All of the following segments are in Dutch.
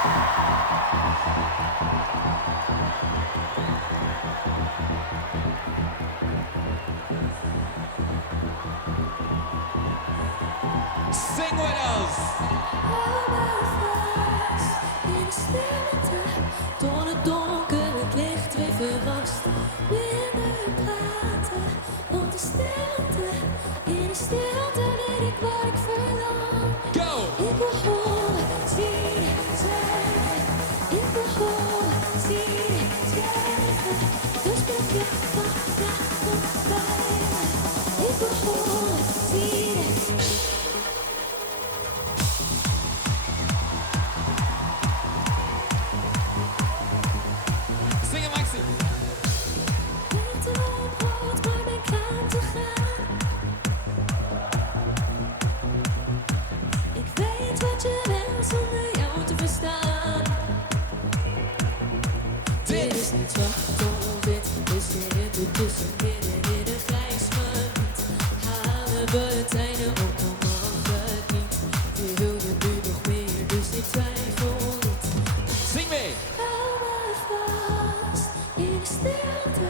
Sing with us. In de stilte, door het donker, het licht weer verrast. Minder praten, want de stilte, in de stilte weet ik waar ik verlang. Go! Ik wil horen, zien, zwijgen. Ik wil horen, zien, zwijgen. Dus blijf je vanavond bij me. Ik wil horen, zien. Zing het, Maxi. Buiten op rood, maar ben klaar te gaan. Ik weet wat je wil zonder jou te verstaan. Dit is niet zwart of wit, we zitten tussenin in een grijs gebied. Halen we het einde op, dan mag het niet. Wil je nu nog meer, dus ik twijfel niet. Zing mee. Hou me vast in de stilte,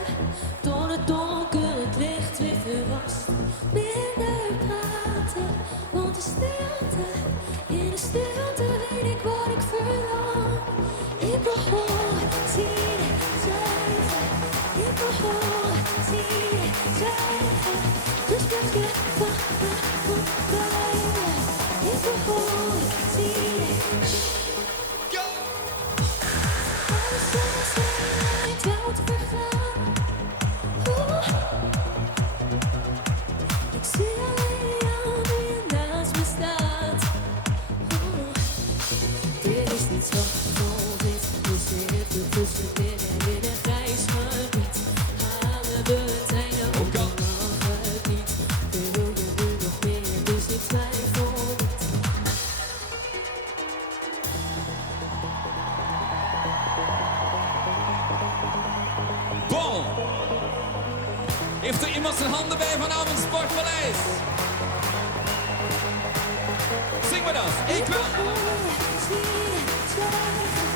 door het donker het licht weer verrast. Minder praten, want de stilte, in de stilte weet ik wat ik verlang. Ik wil horen, zien, zwijgen. Ik wil horen, zien, zwijgen. Dus blijf je vanavond bij me. Ik wil horen, zien. Go! Alles is niet jou te vergaan. Ik zie alleen jou nu je naast me staat. Dit is niet zwart of wit, we zitten tussenin in een grijs gebied. Halen we het einde op, dan mag het niet. Wil je nu nog meer, dus ik twijfel niet. Boom! Heeft er iemand zijn handen bij vanavond Sportpaleis? Zing met ons. Ik wil... horen, zien, zwijgen.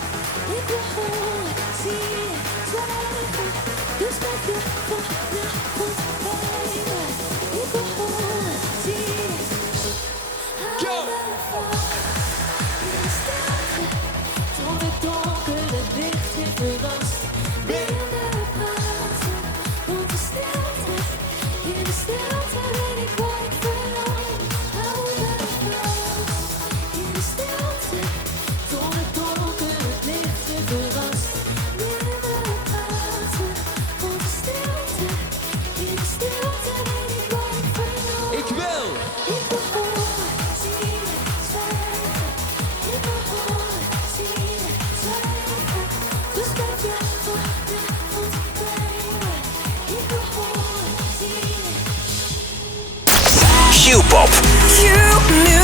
Ik wil horen, zien, zwijgen. Dus blijf je vanavond bij me. Ik wil horen, zien. Go! Hou me vast in de stilte, door het donker het licht weer verrast. Minder praten, want de stilte, in de stilte weet ik wat ik verlang. Hou me vast in de stilte, door het donker het licht weer verrast. Minder praten, want de stilte, in de stilte weet ik wat ik verlang. Ik wil... Ik wil horen, zien, zwijgen. Ik wil horen, zien, zwijgen. Dus blijf je vanavond bij me. Ik wil horen, zien. Q-pop. Q-music.